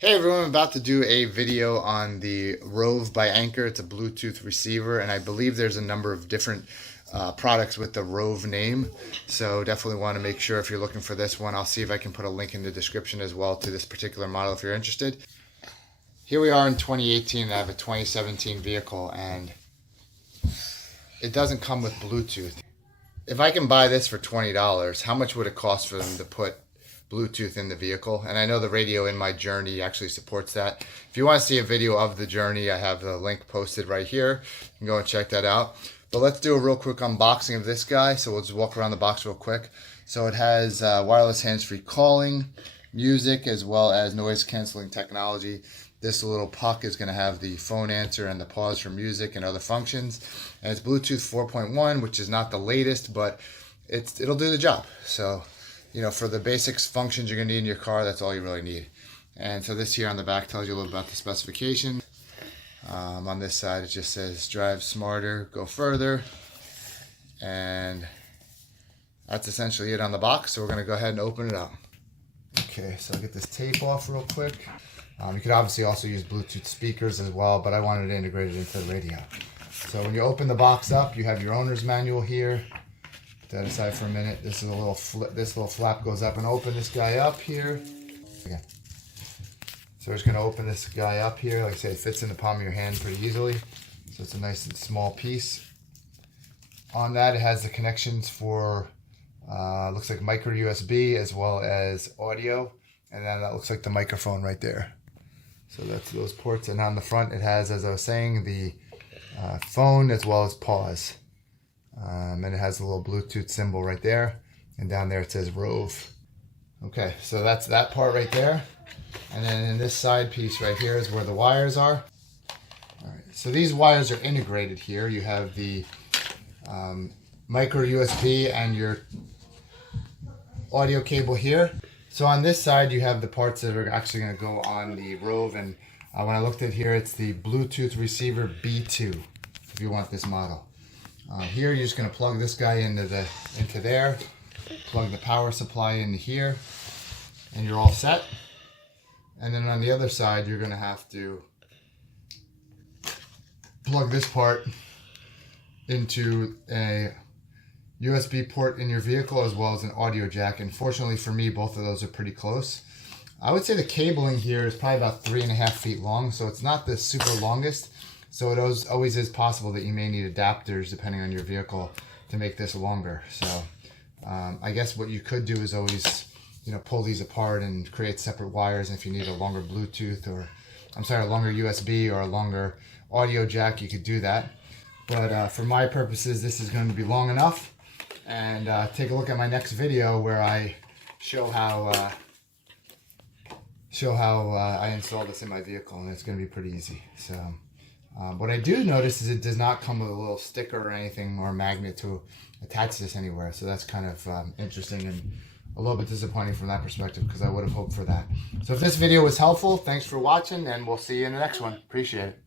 Hey everyone, I'm about to do a video on the Roav by Anker. It's a Bluetooth receiver, and I believe there's a number of different products with the Roav name. So definitely want to make sure if you're looking for this one, I'll see if I can put a link in the description as well to this particular model if you're interested. Here we are in 2018, I have a 2017 vehicle, and it doesn't come with Bluetooth. If I can buy this for $20, how much would it cost for them to put Bluetooth in the vehicle? And I know the radio in my Journey actually supports that. If you want to see a video of the Journey, I have the link posted right here. You can go and check that out. But let's do a real quick unboxing of this guy. So we'll just walk around the box real quick. So it has wireless hands-free calling, music, as well as noise canceling technology. This little puck is going to have the phone answer and the pause for music and other functions. And it's Bluetooth 4.1, which is not the latest, but it'll do the job. So, you know, for the basics functions you're going to need in your car, that's all you really need. And so this here on the back tells you a little about the specifications. On this side, it just says drive smarter, go further. And that's essentially it on the box. So we're going to go ahead and open it up. Okay, so I'll get this tape off real quick. You could obviously also use Bluetooth speakers as well, but I wanted to integrate it into the radio. So when you open the box up, you have your owner's manual here. Put that aside for a minute. This is a little this little flap goes up and open this guy up here. Okay. So we're just going to open this guy up here. Like I say, it fits in the palm of your hand pretty easily. So it's a nice and small piece. On that, it has the connections for looks like micro USB as well as audio, and then that looks like the microphone right there. So that's those ports, and on the front it has, as I was saying, the phone as well as pause. And it has a little Bluetooth symbol right there, and down there it says Roav. Okay, so that's that part right there. And then in this side piece right here is where the wires are. All right, so these wires are integrated here. You have the micro USB and your audio cable here. So on this side you have the parts that are actually going to go on the Roav, and when I looked at here, it's the Bluetooth receiver B2 if you want this model. Here you're just going to plug this guy into there, plug the power supply into here, and you're all set. And then on the other side you're going to have to plug this part into a USB port in your vehicle as well as an audio jack. And fortunately for me, both of those are pretty close. I would say the cabling here is probably about 3.5 feet long, so it's not the super longest. So it always is possible that you may need adapters depending on your vehicle to make this longer. So I guess what you could do is always, you know, pull these apart and create separate wires. And if you need a longer Bluetooth a longer USB or a longer audio jack, you could do that. But for my purposes, this is going to be long enough. And take a look at my next video where I show how I install this in my vehicle, and it's going to be pretty easy. So what I do notice is it does not come with a little sticker or anything or a magnet to attach this anywhere. So that's kind of interesting and a little bit disappointing from that perspective, because I would have hoped for that. So if this video was helpful, thanks for watching, and we'll see you in the next one. Appreciate it.